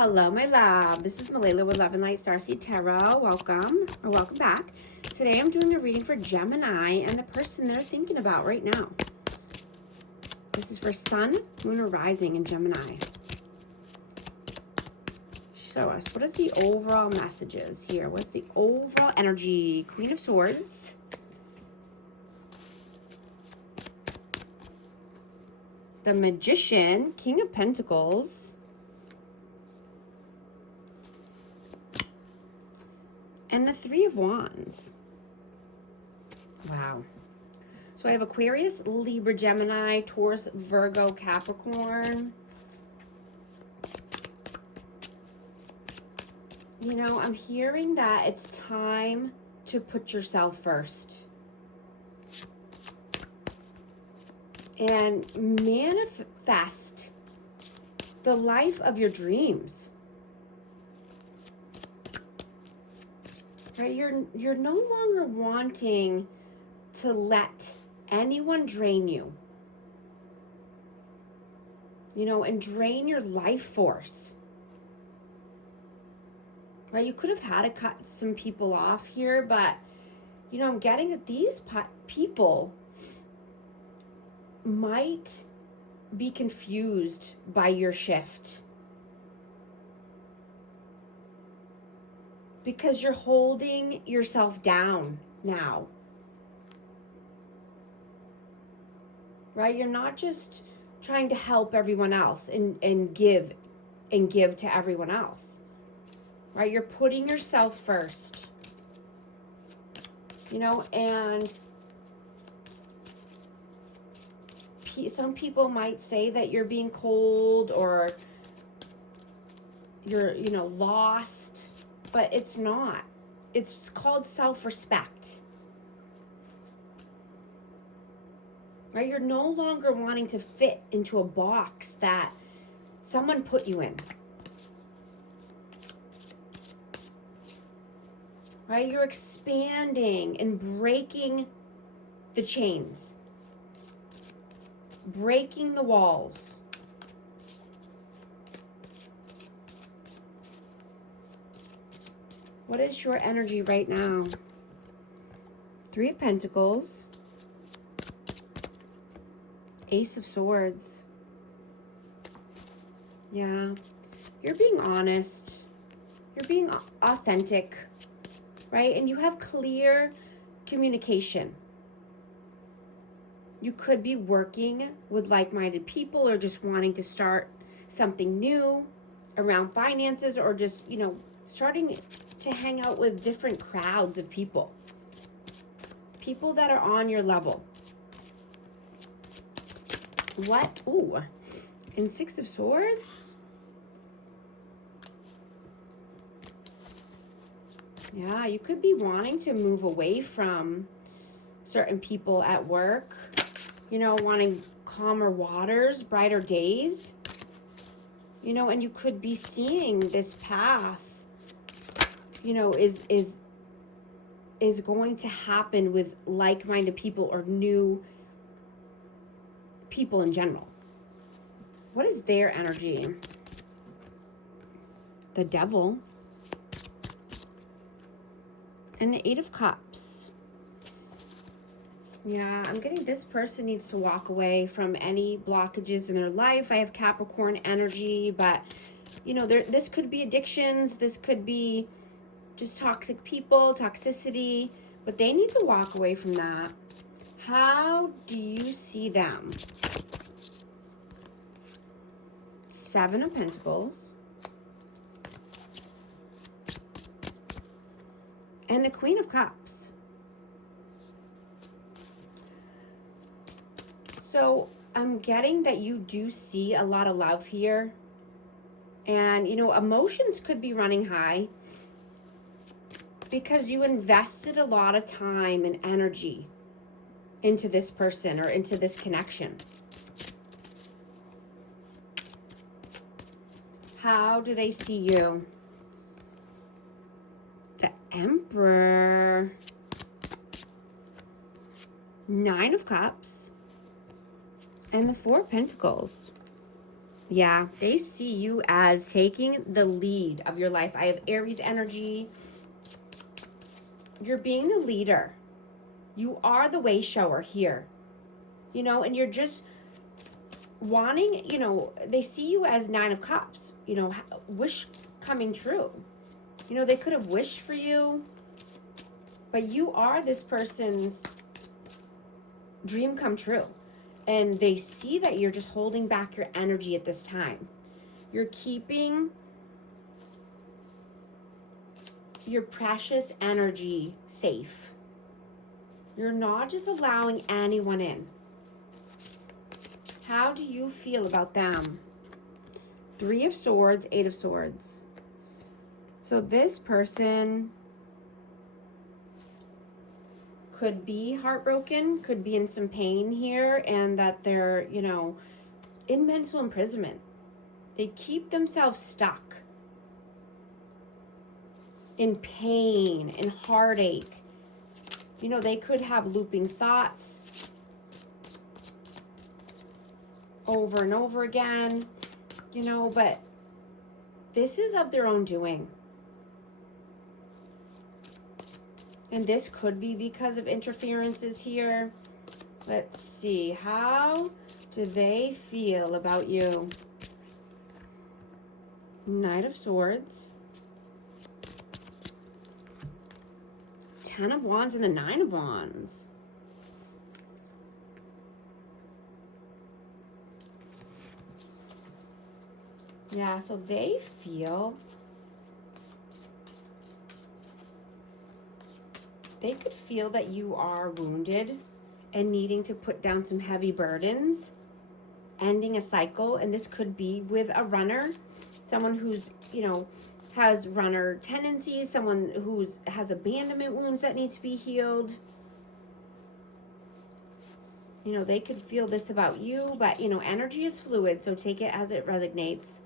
Hello, my love. This is Malayla with Love and Light Starseed Tarot. Welcome back. Today I'm doing a reading for Gemini and the person they're thinking about right now. This is for Sun, Moon, or Rising in Gemini. Show us, what is the overall messages here? What's the overall energy? Queen of Swords. The Magician, King of Pentacles. And the Three of Wands. Wow. So I have Aquarius, Libra, Gemini, Taurus, Virgo, Capricorn. You know, I'm hearing that it's time to put yourself first. And manifest the life of your dreams. Right? You're no longer wanting to let anyone drain you. You know, and drain your life force. Right? You could have had to cut some people off here, but, you know, I'm getting that these people might be confused by your shift. Because you're holding yourself down now. Right? You're not just trying to help everyone else and give to everyone else. Right? You're putting yourself first. You know, and some people might say that you're being cold or you're, you know, lost. But it's not. It's called self-respect. Right? You're no longer wanting to fit into a box that someone put you in. Right? You're expanding and breaking the chains. Breaking the walls. What is your energy right now? Three of Pentacles. Ace of Swords. Yeah. You're being honest. You're being authentic. Right? And you have clear communication. You could be working with like-minded people or just wanting to start something new around finances or just, you know, starting to hang out with different crowds of people. People that are on your level. What? Ooh. In Six of Swords? Yeah, you could be wanting to move away from certain people at work. You know, wanting calmer waters, brighter days. You know, and you could be seeing this path, you know, is going to happen with like-minded people or new people in general. What is their energy? The Devil. And the Eight of Cups. Yeah, I'm getting this person needs to walk away from any blockages in their life. I have Capricorn energy, but, you know, this could be addictions. This could be just toxic people, toxicity, but they need to walk away from that. How do you see them? Seven of Pentacles. And the Queen of Cups. So I'm getting that you do see a lot of love here. And, you know, emotions could be running high because you invested a lot of time and energy into this person or into this connection. How do they see you? The Emperor. Nine of Cups. And the Four of Pentacles. Yeah, they see you as taking the lead of your life. I have Aries energy. You're being the leader. You are the way shower here. You know, and you're just wanting, you know, they see you as 9 of Cups. You know, wish coming true. You know, they could have wished for you, but you are this person's dream come true. And they see that you're just holding back your energy at this time. You're keeping your precious energy safe. You're not just allowing anyone in. How do you feel about them? 3 of Swords, 8 of Swords. So this person could be heartbroken, could be in some pain here, and that they're, you know, in mental imprisonment. They keep themselves stuck in pain, in heartache. You know, they could have looping thoughts over and over again, you know, but this is of their own doing. And this could be because of interferences here. Let's see. How do they feel about you? Knight of Swords. 10 of Wands and the 9 of Wands. Yeah, so they feel they could feel that you are wounded and needing to put down some heavy burdens, ending a cycle. And this could be with a runner, someone who's, you know, has runner tendencies, someone who has abandonment wounds that need to be healed. You know, they could feel this about you, but, you know, energy is fluid, so take it as it resonates.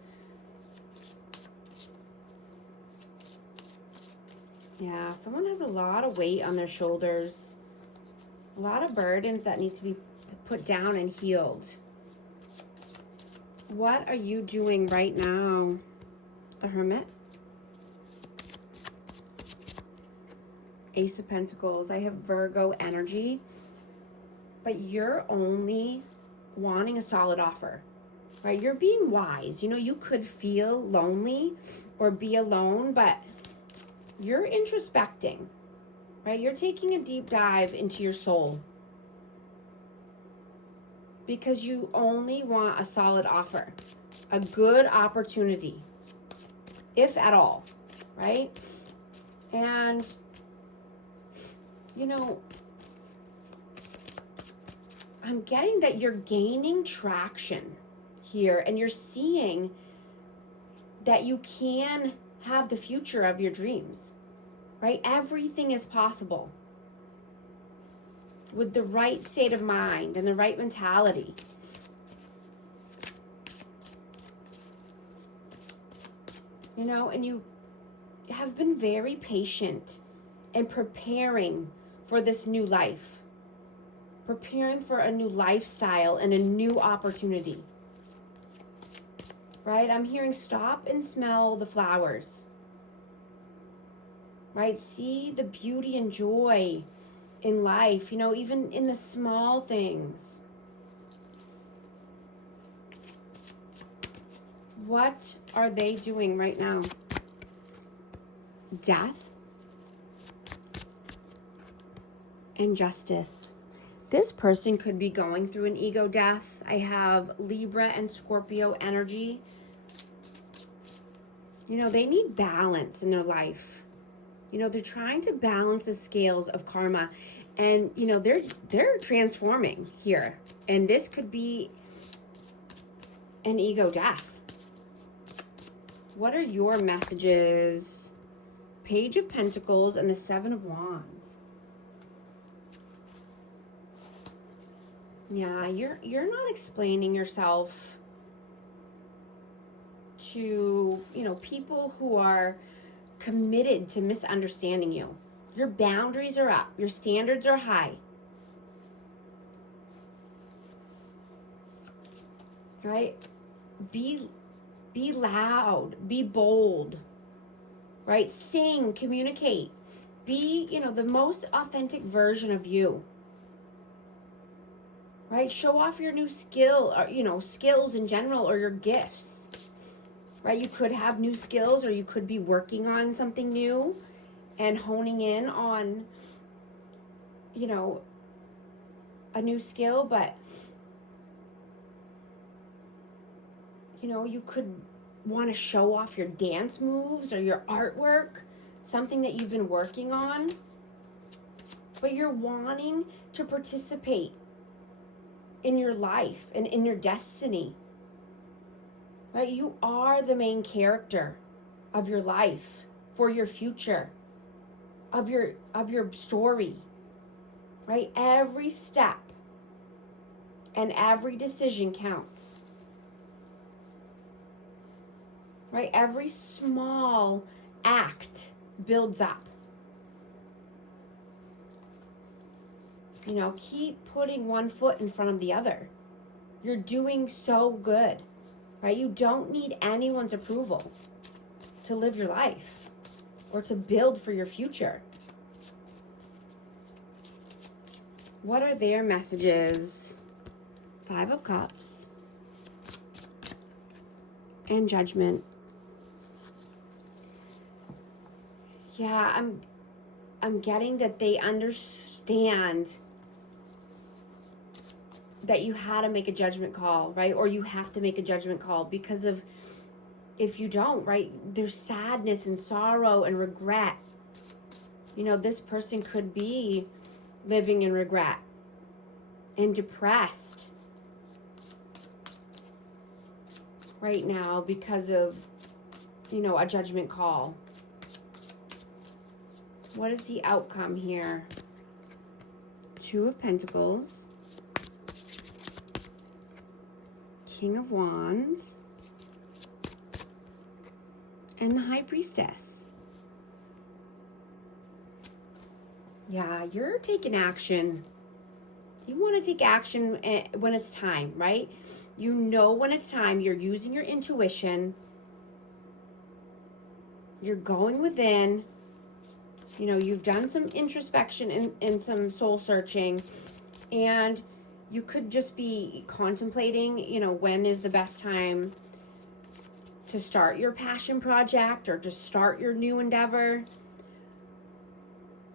Yeah, someone has a lot of weight on their shoulders. A lot of burdens that need to be put down and healed. What are you doing right now? The Hermit. Ace of Pentacles. I have Virgo energy. But you're only wanting a solid offer, right? You're being wise. You know, you could feel lonely or be alone, but you're introspecting, right? You're taking a deep dive into your soul because you only want a solid offer, a good opportunity, if at all, right? And, you know, I'm getting that you're gaining traction here and you're seeing that you can have the future of your dreams, right? Everything is possible with the right state of mind and the right mentality. You know, and you have been very patient in preparing for this new life, preparing for a new lifestyle and a new opportunity. Right? I'm hearing stop and smell the flowers. Right? See the beauty and joy in life, you know, even in the small things. What are they doing right now? Death and Justice. This person could be going through an ego death. I have Libra and Scorpio energy. You know, they need balance in their life. You know, they're trying to balance the scales of karma. And, you know, they're transforming here. And this could be an ego death. What are your messages? Page of Pentacles and the 7 of Wands. Yeah, you're not explaining yourself to, you know, people who are committed to misunderstanding you. Your boundaries are up. Your standards are high. Right? be loud, be bold, right? Sing, communicate, be, the most authentic version of you, right? Show off your new skill, or, skills in general, or your gifts, right? You could have new skills, or you could be working on something new and honing in on, a new skill, but, you could want to show off your dance moves or your artwork, something that you've been working on, but you're wanting to participate in your life and in your destiny, right? You are the main character of your life, for your future, of your story, right? Every step and every decision counts, right? Every small act builds up. Keep putting one foot in front of the other. You're doing so good, right? You don't need anyone's approval to live your life or to build for your future. What are their messages? 5 of Cups and Judgment. Yeah, I'm getting that they understand that you had to make a judgment call, right? Or you have to make a judgment call, because of, if you don't, right, there's sadness and sorrow and regret. This person could be living in regret and depressed right now because of, a judgment call. What is the outcome here? 2 of Pentacles, King of Wands, and the High Priestess. Yeah, you're taking action. You want to take action when it's time, right? When it's time. You're using your intuition. You're going within. You've done some introspection and some soul searching, and you could just be contemplating, when is the best time to start your passion project or to start your new endeavor.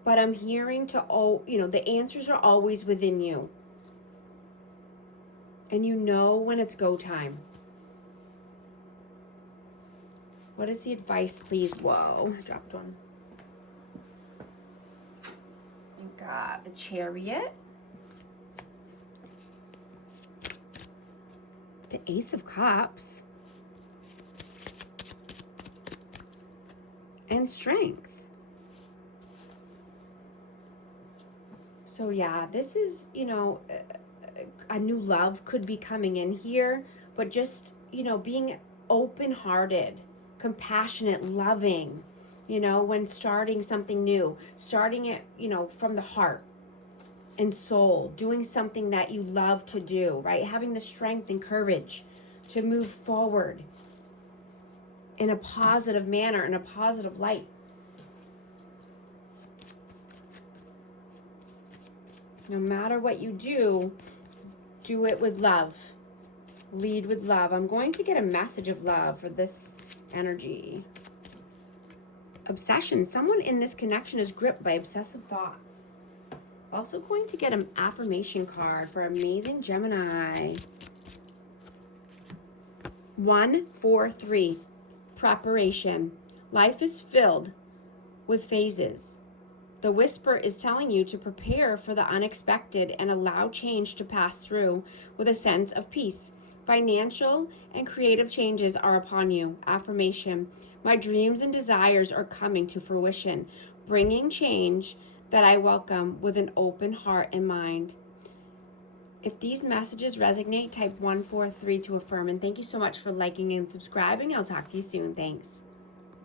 But I'm hearing the answers are always within you. And when it's go time. What is the advice, please? Whoa, I dropped one. You got the Chariot, the Ace of Cups, and Strength. So yeah, this is, a new love could be coming in here, but just, being open-hearted, compassionate, loving, when starting something new, starting it, from the heart and soul, doing something that you love to do, right? Having the strength and courage to move forward in a positive manner, in a positive light. No matter what you do it with love. Lead with love. I'm going to get a message of love for this energy. Obsession. Someone in this connection is gripped by obsessive thoughts. Also going to get an affirmation card for amazing Gemini. 1, 4, 3. Preparation. Life is filled with phases. The whisper is telling you to prepare for the unexpected and allow change to pass through with a sense of peace. Financial and creative changes are upon you. Affirmation. My dreams and desires are coming to fruition, bringing change that I welcome with an open heart and mind. If these messages resonate, type 143 to affirm. And thank you so much for liking and subscribing. I'll talk to you soon. Thanks.